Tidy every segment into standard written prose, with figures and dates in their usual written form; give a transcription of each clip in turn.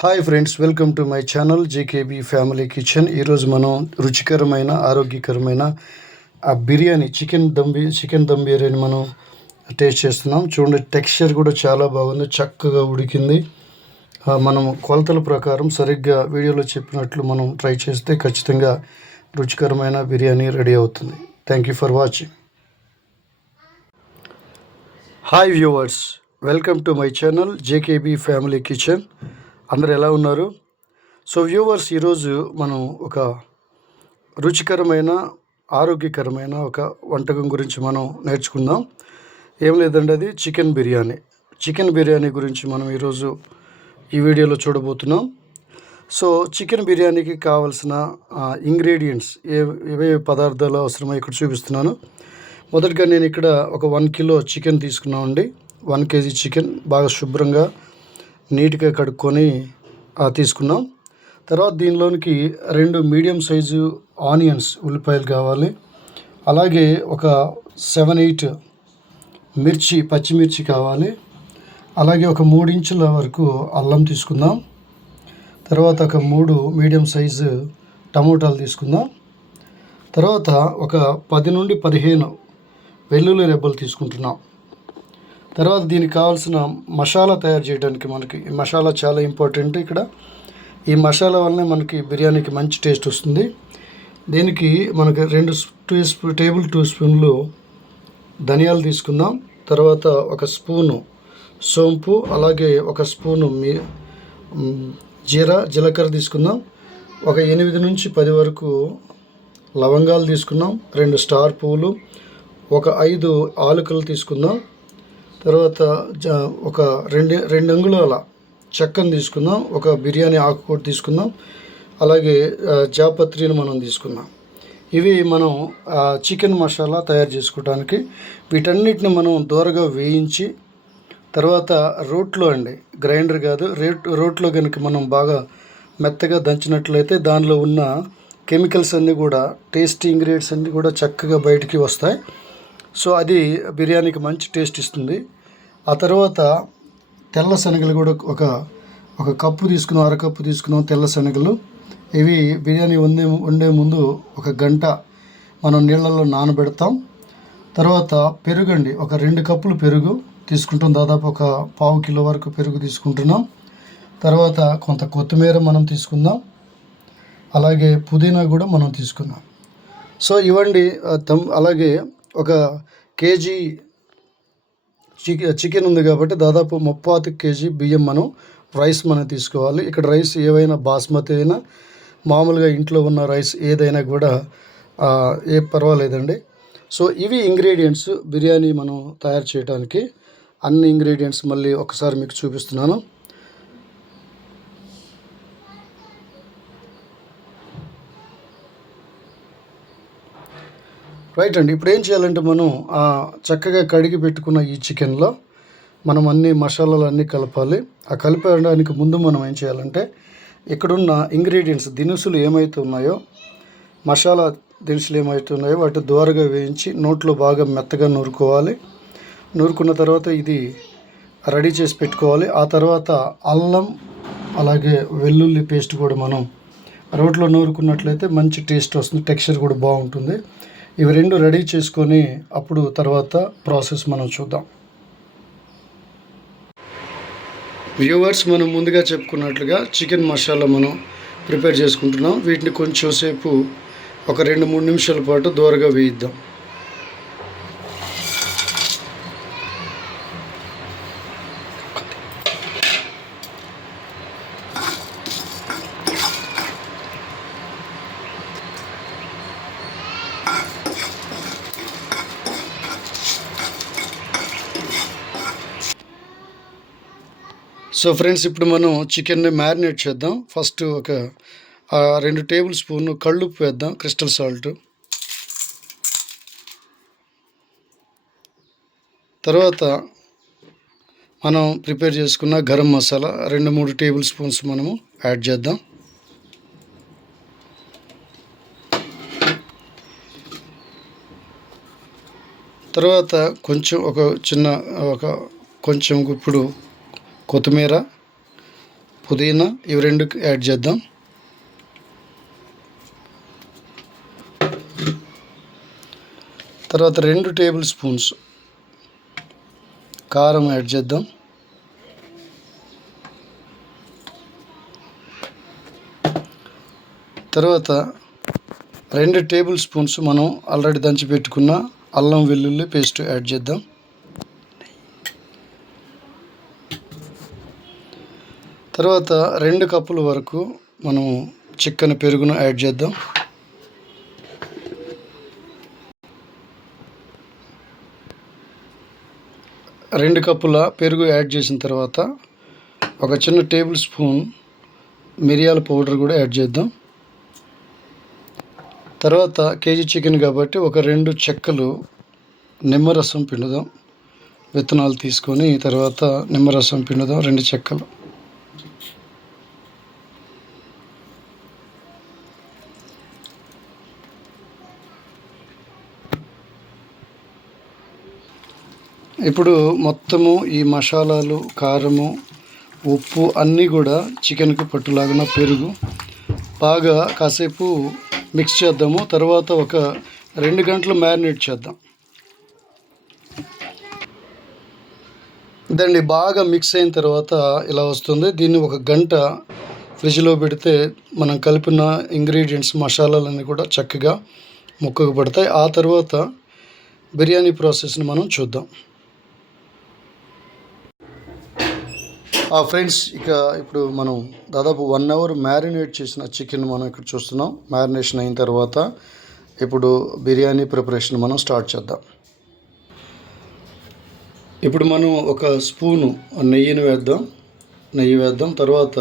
Hi friends, welcome to my channel JKB family kitchen. ఈరోజు మనం రుచికరమైన ఆరోగ్యకరమైన ఆ బిర్యానీ చికెన్ దమ్ బిర్యానీ మనం టేస్ట్ చేస్తున్నాం. చూడండి, టెక్స్చర్ కూడా చాలా బాగుంది, చక్కగా ఉడికింది. మనం కొలతల ప్రకారం సరిగ్గా వీడియోలో చెప్పినట్లు మనం ట్రై చేస్తే ఖచ్చితంగా రుచికరమైన బిర్యానీ రెడీ అవుతుంది. Thank you for watching. Hi viewers, welcome to my channel JKB family kitchen. అందరు ఎలా ఉన్నారు? సో వ్యూవర్స్, ఈరోజు మనం ఒక రుచికరమైన ఆరోగ్యకరమైన ఒక వంటకం గురించి మనం నేర్చుకుందాం. ఏం లేదండి, అది చికెన్ బిర్యానీ గురించి మనం ఈరోజు ఈ వీడియోలో చూడబోతున్నాం. సో చికెన్ బిర్యానీకి కావాల్సిన ఇంగ్రీడియంట్స్ ఏవే పదార్థాలు అవసరమో ఇక్కడ చూపిస్తున్నాను. మొదటిగా నేను ఇక్కడ ఒక 1 కిలో చికెన్ తీసుకున్నామండి. 1 కేజీ చికెన్ బాగా శుభ్రంగా నీట్గా కడుక్కొని తీసుకున్నాం. తర్వాత దీనిలోనికి 2 మీడియం సైజు ఆనియన్స్, ఉల్లిపాయలు కావాలి. అలాగే ఒక 7-8 పచ్చిమిర్చి కావాలి. అలాగే ఒక 3 ఇంచుల వరకు అల్లం తీసుకుందాం. తర్వాత ఒక 3 మీడియం సైజు టమోటాలు తీసుకుందాం. తర్వాత ఒక 10 నుండి 15 వెల్లుల్లి రెబ్బలు తీసుకుంటున్నాం. తర్వాత దీనికి కావాల్సిన మసాలా తయారు చేయడానికి మనకి ఈ మసాలా చాలా ఇంపార్టెంట్. ఇక్కడ ఈ మసాలా వల్లనే మనకి బిర్యానీకి మంచి టేస్ట్ వస్తుంది. దీనికి మనకి 2 టేబుల్ స్పూన్లు ధనియాలు తీసుకుందాం. తర్వాత ఒక స్పూను సోంపు, అలాగే ఒక స్పూను జీలకర్ర తీసుకుందాం. ఒక 8 నుంచి 10 వరకు లవంగాలు తీసుకున్నాం. 2 స్టార్ పువ్వులు, ఒక 5 ఆలుకలు తీసుకుందాం. తర్వాత ఒక 2 అంగుళాల చెక్కను తీసుకుందాం. ఒక బిర్యానీ ఆకు కూడా తీసుకుందాం. అలాగే జాపత్రిని మనం తీసుకుందాం. ఇవి మనం చికెన్ మసాలా తయారు చేసుకోవడానికి. వీటన్నిటిని మనం దోరగా వేయించి తర్వాత రోట్లో గ్రైండర్ కాదు, రోట్లో కనుక మనం బాగా మెత్తగా దంచినట్లయితే దానిలో ఉన్న కెమికల్స్ అన్నీ కూడా, టేస్టీ ఇంగ్రీడియంట్స్ అన్నీ కూడా చక్కగా బయటికి వస్తాయి. సో అది బిర్యానీకి మంచి టేస్ట్ ఇస్తుంది. ఆ తర్వాత తెల్ల శనగలు కూడా ఒక కప్పు తీసుకున్నాం, అరకప్పు తీసుకున్నాం తెల్ల శనగలు. ఇవి బిర్యానీ వండే ముందు 1 గంట మనం నీళ్ళల్లో నానబెడతాం. తర్వాత పెరుగు ఒక 2 కప్పులు పెరుగు తీసుకుంటాం. దాదాపు ఒక 1/2 కిలో వరకు పెరుగు తీసుకుంటున్నాం. తర్వాత కొంత కొత్తిమీర మనం తీసుకుందాం. అలాగే పుదీనా కూడా మనం తీసుకుందాం. సో ఇవ్వండి. అలాగే ఒక కేజీ చికెన్ ఉంది కాబట్టి దాదాపు 30 కేజీ బియ్యం రైస్ మనం తీసుకోవాలి. ఇక్కడ రైస్ ఏవైనా బాస్మతి అయినా, మామూలుగా ఇంట్లో ఉన్న రైస్ ఏదైనా కూడా పర్వాలేదండి. సో ఇవి ఇంగ్రీడియంట్స్ బిర్యానీ మనం తయారు చేయడానికి. అన్ని ఇంగ్రీడియంట్స్ మళ్ళీ ఒకసారి మీకు చూపిస్తున్నాను. రైట్ అండి. ఇప్పుడు ఏం చేయాలంటే మనం చక్కగా కడిగి పెట్టుకున్న ఈ చికెన్లో మనం అన్ని మసాలాలు అన్నీ కలపాలి. ఆ కలిపడానికి ముందు మనం ఏం చేయాలంటే ఇక్కడున్న ఇంగ్రీడియంట్స్, దినుసులు ఏమైతే ఉన్నాయో, మసాలా దినుసులు ఏమైతే ఉన్నాయో వాటి దోరగా వేయించి నోట్లో బాగా మెత్తగా నూరుకోవాలి. నూరుకున్న తర్వాత ఇది రెడీ చేసి పెట్టుకోవాలి. ఆ తర్వాత అల్లం అలాగే వెల్లుల్లి పేస్ట్ కూడా మనం రోట్లో నూరుకున్నట్లయితే మంచి టేస్ట్ వస్తుంది, టెక్స్చర్ కూడా బాగుంటుంది. ఇవి 2 రెడీ చేసుకొని అప్పుడు తర్వాత ప్రాసెస్ మనం చూద్దాం. వ్యూవర్స్, మనం ముందుగా చెప్పుకున్నట్లుగా చికెన్ మసాలా మనం ప్రిపేర్ చేసుకుంటున్నాం. వీటిని కొంచెం సేపు ఒక 2-3 నిమిషాల పాటు దోరగా వేయిద్దాం. సో ఫ్రెండ్స్, ఇప్పుడు మనం చికెన్ని మ్యారినేట్ చేద్దాం. ఫస్ట్ ఒక 2 టేబుల్ స్పూన్లు కళ్ళుప్పు వేద్దాం, క్రిస్టల్ సాల్ట్. తర్వాత మనం ప్రిపేర్ చేసుకున్న గరం మసాలా 2-3 టేబుల్ స్పూన్స్ మనము యాడ్ చేద్దాం. తర్వాత కొంచెం ఇప్పుడు కొత్తిమీర, పుదీనా ఇవి 2 యాడ్ చేద్దాం. తర్వాత 2 టేబుల్ స్పూన్స్ కారం యాడ్ చేద్దాం. తర్వాత 2 టేబుల్ స్పూన్స్ మనం ఆల్రెడీ దంచి పెట్టుకున్న అల్లం వెల్లుల్లి పేస్ట్ యాడ్ చేద్దాం. తర్వాత 2 కప్పుల వరకు మనం చిక్కని పెరుగును యాడ్ చేద్దాం. రెండు కప్పుల పెరుగు యాడ్ చేసిన తర్వాత ఒక చిన్న టేబుల్ స్పూన్ మిరియాల పౌడర్ కూడా యాడ్ చేద్దాం. తర్వాత కేజీ చికెన్ కాబట్టి ఒక 2 చెక్కలు నిమ్మరసం పిండుదాం. విత్తనాలు తీసుకొని తర్వాత నిమ్మరసం పిండుదాం 2 చెక్కలు. ఇప్పుడు మొత్తము ఈ మసాలాలు, కారము, ఉప్పు అన్నీ కూడా చికెన్కి పట్టులాగిన పెరుగు బాగా కాసేపు మిక్స్ చేద్దాము. తర్వాత ఒక 2 గంటలు మ్యారినేట్ చేద్దాం. ఇదండి బాగా మిక్స్ అయిన తర్వాత ఇలా వస్తుంది. దీన్ని 1 గంట ఫ్రిడ్జ్లో పెడితే మనం కలిపిన ఇంగ్రీడియంట్స్ మసాలాలన్నీ కూడా చక్కగా ముక్కకు పడతాయి. ఆ తర్వాత బిర్యానీ ప్రాసెస్ని మనం చూద్దాం. ఫ్రెండ్స్, ఇప్పుడు మనం దాదాపు 1 అవర్ మ్యారినేట్ చేసిన చికెన్ మనం ఇక్కడ చూస్తున్నాం. మ్యారినేషన్ అయిన తర్వాత ఇప్పుడు బిర్యానీ ప్రిపరేషన్ మనం స్టార్ట్ చేద్దాం. ఇప్పుడు మనం ఒక స్పూను నెయ్యి వేద్దాం. తర్వాత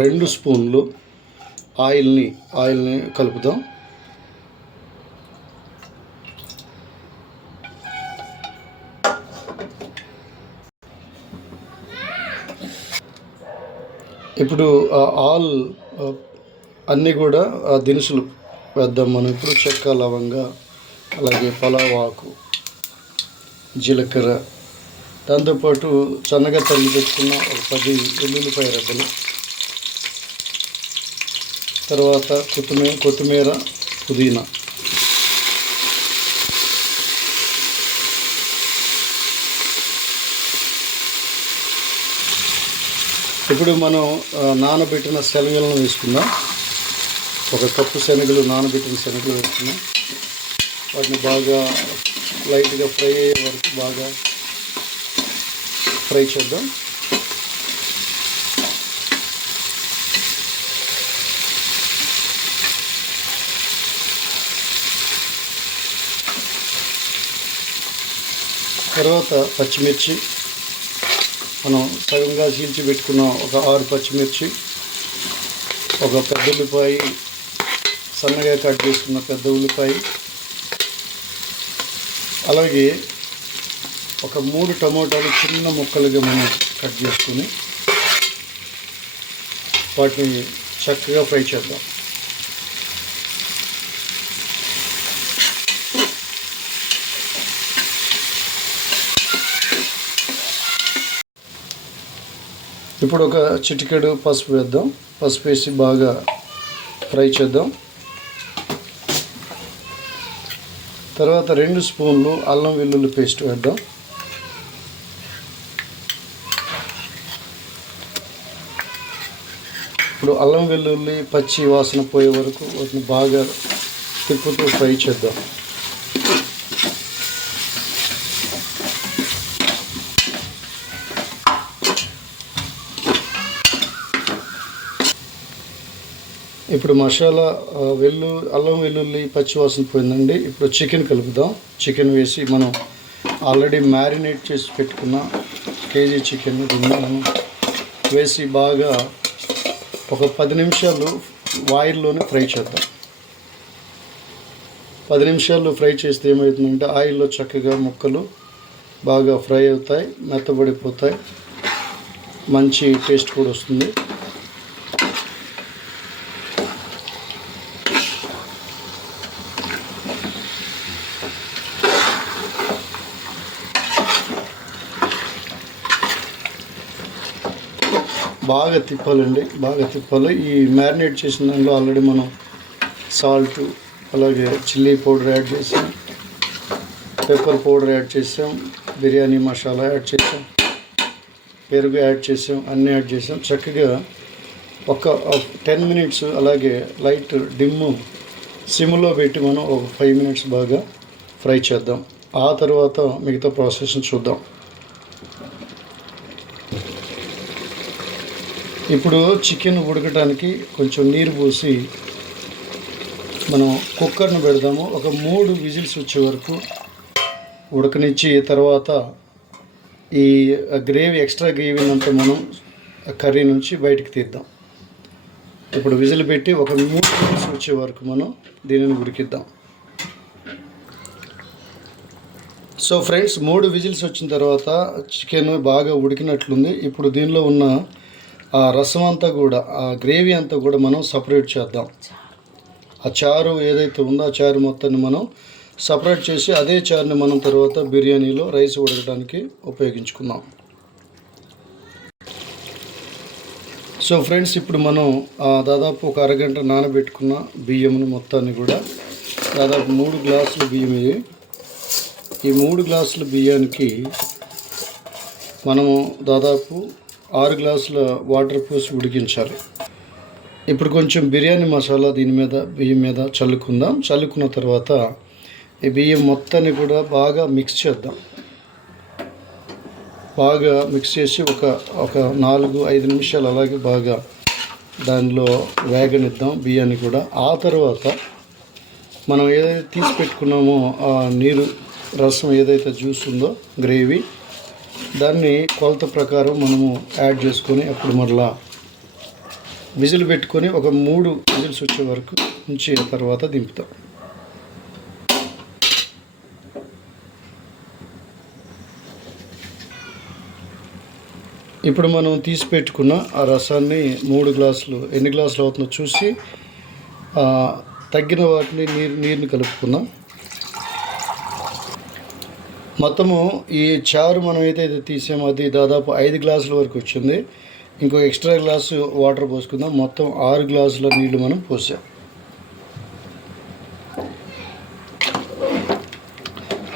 2 స్పూన్లు ఆయిల్ని కలుపుదాం. ఇప్పుడు అన్నీ కూడా దినుసులు వేద్దాం. మనం ఇప్పుడు చెక్క, లవంగ, అలాగే పలావ్ ఆకు, జీలకర్ర, దాంతోపాటు సన్నగా తరిగి పెట్టుకున్న ఒక 10 వెల్లుల్లిపాయ రెబ్బలు, తర్వాత కొత్తిమీర, పుదీనా. ఇప్పుడు మనం నానబెట్టిన శనగలను వేసుకుందాం. 1 కప్పు శనగలు, నానబెట్టిన శనగలు వేసుకుందాం. వాటిని బాగా లైట్గా ఫ్రై అయ్యే వరకు బాగా ఫ్రై చేద్దాం. తర్వాత పచ్చిమిర్చి మనం సగంగా చీల్చి పెట్టుకున్న ఒక 6 పచ్చిమిర్చి, ఒక పెద్ద ఉల్లిపాయ, సన్నగా కట్ చేసుకున్న పెద్ద ఉల్లిపాయ, అలాగే ఒక 3 టమోటాలు చిన్న ముక్కలుగా మనం కట్ చేసుకుని వాటిని చక్కగా ఫ్రై చేద్దాం. ఇప్పుడు ఒక చిటికెడు పసుపు వేద్దాం. పసుపు వేసి బాగా ఫ్రై చేద్దాం. తర్వాత 2 స్పూన్లు అల్లం వెల్లుల్లి పేస్ట్ వేద్దాం. ఇప్పుడు అల్లం వెల్లుల్లి పచ్చి వాసన పోయే వరకు వాటిని బాగా తిప్పుతూ ఫ్రై చేద్దాం. ఇప్పుడు మసాలా అల్లం వెల్లుల్లి పచ్చి వాసన పోయిందండి. ఇప్పుడు చికెన్ కలుపుదాం. చికెన్ వేసి మనం ఆల్రెడీ మ్యారినేట్ చేసి పెట్టుకున్న కేజీ చికెన్ మనం వేసి బాగా ఒక 10 నిమిషాలు ఆయిల్లోనే ఫ్రై చేద్దాం. 10 నిమిషాలు ఫ్రై చేస్తే ఏమవుతుందంటే ఆయిల్లో చక్కగా ముక్కలు బాగా ఫ్రై అవుతాయి, మెత్తబడిపోతాయి, మంచి టేస్ట్ కూడా వస్తుంది. బాగా బాగా తిప్పాలండి, బాగా తిప్పాలి. ఈ మ్యారినేట్ చేసిన దానిలో ఆల్రెడీ మనం సాల్ట్, అలాగే చిల్లీ పౌడర్ యాడ్ చేసాం, పెప్పర్ పౌడర్ యాడ్ చేసాం, బిర్యానీ మసాలా యాడ్ చేసాం, పెరుగు యాడ్ చేసాం, అన్నీ యాడ్ చేసాం. చక్కగా ఒక 10 మినిట్స్ అలాగే లైట్ సిమ్లో పెట్టి మనం ఒక 5 మినిట్స్ బాగా ఫ్రై చేద్దాం. ఆ తర్వాత మిగతా ప్రాసెస్ని చూద్దాం. ఇప్పుడు చికెన్ ఉడకడానికి కొంచెం నీరు పోసి మనం కుక్కర్ని పెడదాము. ఒక 3 విజిల్స్ వచ్చే వరకు ఉడకనిచ్చి తర్వాత ఈ గ్రేవీ, ఎక్స్ట్రా గ్రేవీని అంతా మనం కర్రీ నుంచి బయటికి తీద్దాం. ఇప్పుడు విజిల్ పెట్టి ఒక 3 విజిల్స్ వచ్చే వరకు మనం దీనిని ఉడికిద్దాం. సో ఫ్రెండ్స్, 3 విజిల్స్ వచ్చిన తర్వాత చికెన్ బాగా ఉడికినట్లుంది. ఇప్పుడు దీనిలో ఉన్న ఆ రసం అంతా కూడా, ఆ గ్రేవీ అంతా కూడా మనం సపరేట్ చేద్దాం. ఆ చారు ఏదైతే ఉందో ఆ చారు మొత్తాన్ని మనం సపరేట్ చేసి అదే చారుని మనం తర్వాత బిర్యానీలో రైస్ ఉడకడానికి ఉపయోగించుకుందాం. సో ఫ్రెండ్స్, ఇప్పుడు మనం దాదాపు ఒక అరగంట నానబెట్టుకున్న బియ్యంని మొత్తాన్ని కూడా, దాదాపు 3 గ్లాసులు బియ్యం ఇవి. ఈ 3 గ్లాసుల బియ్యానికి మనము దాదాపు 6 గ్లాసుల వాటర్ పోసి ఉడికించాలి. ఇప్పుడు కొంచెం బిర్యానీ మసాలా బియ్యం మీద చల్లుకుందాం. చల్లుకున్న తర్వాత ఈ బియ్యం మొత్తాన్ని కూడా బాగా మిక్స్ చేద్దాం. బాగా మిక్స్ చేసి ఒక 4-5 నిమిషాలు అలాగే బాగా దానిలో వేగనిద్దాం బియ్యాన్ని కూడా. ఆ తర్వాత మనం ఏదైతే తీసి పెట్టుకున్నామో ఆ నీరు, రసం ఏదైతే జ్యూస్ ఉందో గ్రేవీ, దాన్ని కొలత ప్రకారం మనము యాడ్ చేసుకొని అప్పుడు మరలా విజిల్ పెట్టుకొని ఒక 3 విజిల్స్ వచ్చే వరకు ఉంచి తర్వాత దింపుతాం. ఇప్పుడు మనం తీసి పెట్టుకున్న ఆ రసాన్ని 3 గ్లాసులు, ఎన్ని గ్లాసులు అవుతుందో చూసి తగ్గిన వాటిని నీరుని కలుపుకుందాం. మొత్తము ఈ చారు మనం ఏదైతే తీసామో అది దాదాపు 5 గ్లాసుల వరకు వచ్చింది. ఇంకో ఎక్స్ట్రా గ్లాసు వాటర్ పోసుకుందాం. మొత్తం 6 గ్లాసుల నీళ్లు మనం పోసాం.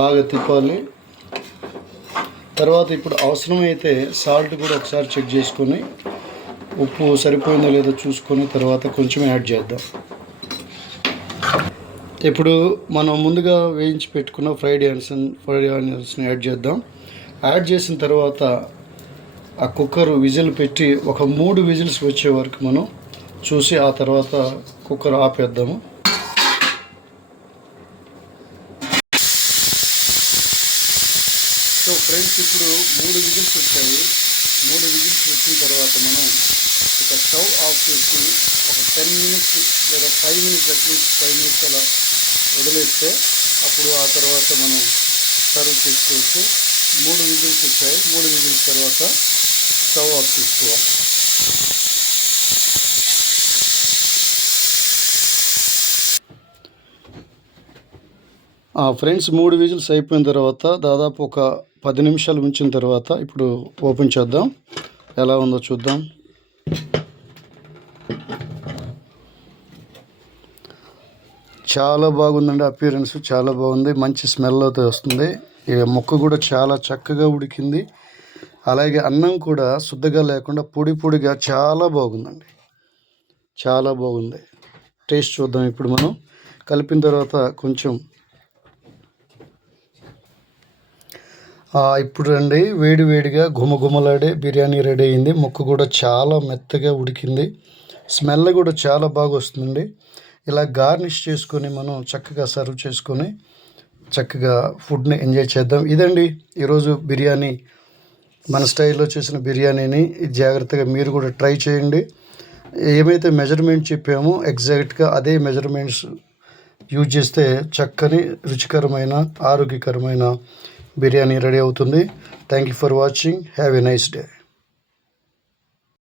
బాగా తిప్పాలి. తర్వాత ఇప్పుడు అవసరమైతే సాల్ట్ కూడా ఒకసారి చెక్ చేసుకొని, ఉప్పు సరిపోయిందో లేదో చూసుకొని తర్వాత కొంచెం యాడ్ చేద్దాం. ఇప్పుడు మనం ముందుగా వేయించి పెట్టుకున్న ఫ్రైడ్ ఆనియన్స్ని యాడ్ చేద్దాం. యాడ్ చేసిన తర్వాత ఆ కుక్కర్ విజిల్ పెట్టి ఒక 3 విజిల్స్ వచ్చే వరకు మనం చూసి ఆ తర్వాత కుక్కర్ ఆపేద్దాము. సో ఫ్రెండ్స్, ఇప్పుడు 3 విజిల్స్ వచ్చాయి. 3 విజిల్స్ వచ్చిన తర్వాత మనం ఒక స్టవ్ ఆఫ్ చేసి ఒక 10 మినిట్స్ లేదా 5 మినిట్స్, అట్లీస్ట్ 5 మినిట్స్ అలా వదిలేస్తే అప్పుడు ఆ తర్వాత మనం సర్వ్ చేసుకోవచ్చు. 3 విజిల్స్ వచ్చాయి. 3 విజిల్స్ తర్వాత స్టవ్ ఆఫ్ చేసుకోవాలి. ఫ్రెండ్స్, 3 విజిల్స్ అయిపోయిన తర్వాత దాదాపు ఒక 10 నిమిషాలు ఉంచిన తర్వాత ఇప్పుడు ఓపెన్ చేద్దాం. ఎలా ఉందో చూద్దాం. చాలా బాగుందండి. అపియరెన్స్ చాలా బాగుంది. మంచి స్మెల్ అయితే వస్తుంది. ఈ ముక్క కూడా చాలా చక్కగా ఉడికింది. అలాగే అన్నం కూడా శుద్ధగా లేకుండా పొడిగా చాలా బాగుందండి. చాలా బాగుంది. టేస్ట్ చూద్దాం. ఇప్పుడు మనం కలిపిన తర్వాత కొంచెం ఇప్పుడు రండి, వేడిగా గుమగుమలాడే బిర్యానీ రెడీ అయింది. ముక్క కూడా చాలా మెత్తగా ఉడికింది. స్మెల్ కూడా చాలా బాగా వస్తుందండి. ఇలా గార్నిష్ చేసుకొని మనం చక్కగా సర్వ్ చేసుకొని చక్కగా ఫుడ్ని ఎంజాయ్ చేద్దాం. ఇదండి ఈరోజు బిర్యానీ, మన స్టైల్లో చేసిన బిర్యానీని. జాగ్రత్తగా మీరు కూడా ట్రై చేయండి. ఏమైతే మెజర్మెంట్ చెప్పామో ఎగ్జాక్ట్గా అదే మెజర్మెంట్స్ యూజ్ చేస్తే చక్కని రుచికరమైన ఆరోగ్యకరమైన బిర్యానీ రెడీ అవుతుంది. Thank you for watching. Have a nice day.